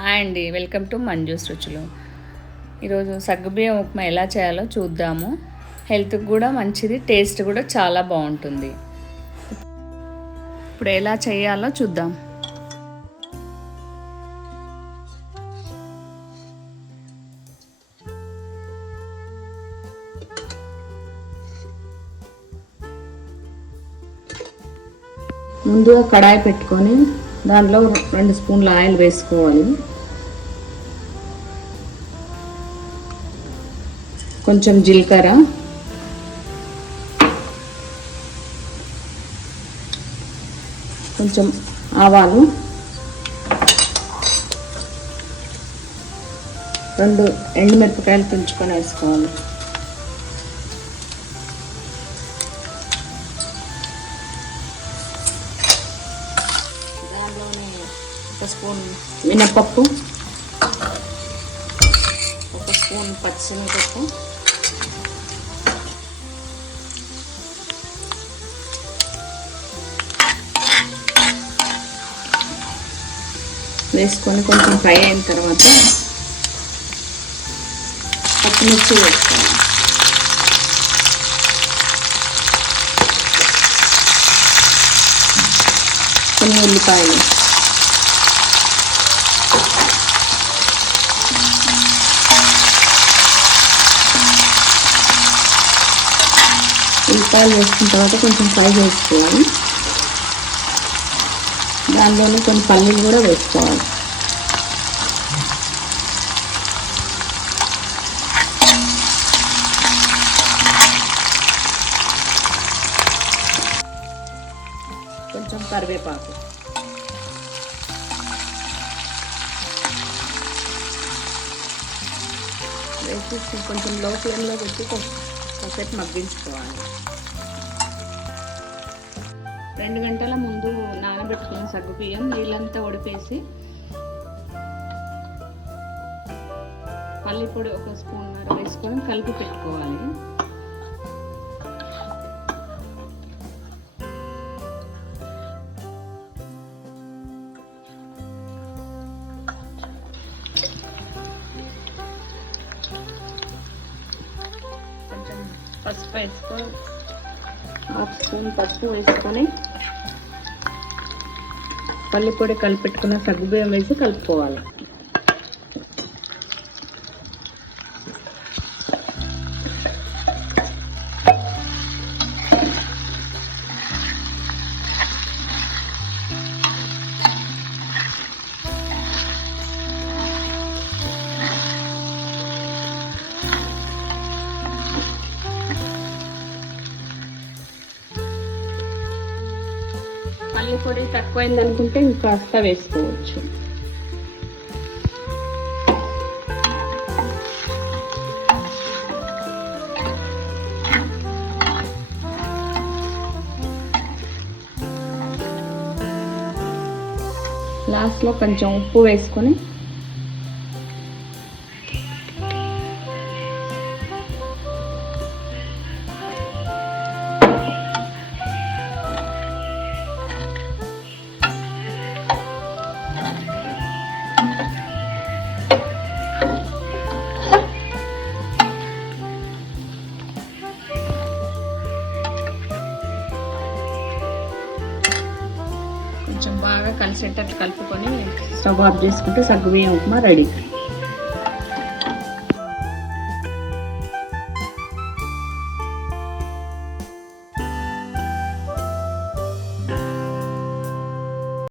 Hi అండి, welcome to Manju's రుచులు. ఈరోజు సగ్గుబియ్యం ఉప్మా ఎలా చేయాలో చూద్దాము. హెల్త్కి కూడా మంచిది, టేస్ట్ కూడా చాలా బాగుంటుంది. ఇప్పుడు ఎలా చేయాలో చూద్దాం. ముందుగా కడాయి పెట్టుకొని దానిలో 2 స్పూన్ల ఆయిల్ వేసుకోవాలి. కొంచెం జీలకర్ర, కొంచెం ఆవాలు, 2 ఎండుమిరపకాయలు తుంచుకొని వేసుకోవాలి. దానిలోనే 1 స్పూన్ మినపప్పు, 1 స్పూన్ పచ్చిశనగపప్పు, వేసుకొని కొంచెం ఫ్రై అయిన తర్వాత పచ్చిమిర్చి వేసుకోవాలి. కొన్ని ఉల్లిపాయలు, వేసుకున్న తర్వాత కొంచెం ఫ్రై చేసుకోవాలి. దానిలోనే కొన్ని పల్లీలు కూడా వేసుకోవాలి. కొంచెం కరివేపాకు, వేసి కొంచెం లో ఫ్లేమ్లో పెట్టి కాసేపు మగ్గించుకోవాలి. 2 గంటల ముందు నానబెట్టుకున్న సగ్గుబియ్యం నీళ్ళంతా ఒడిపేసి పల్లి పొడి 1 స్పూన్ వేసుకొని కలిపి పెట్టుకోవాలి. కొంచెం పసుపు వేసుకొని 1 స్పూన్ పసుపు వేసుకొని పల్లి పొడి కలిపెట్టుకున్న సగ్గుబియ్యం వేసి కలుపుకోవాలి. పల్లి పొడి తక్కువైంది అనుకుంటే ఇంకాస్త వేసుకోవచ్చు. లాస్ట్లో కొంచెం ఉప్పు వేసుకొని కొంచెం బాగా కలిసేటట్టు కలుపుకొని స్టవ్ ఆఫ్ చేసుకుంటే సగ్గుబియ్యం ఉప్మా రెడీ.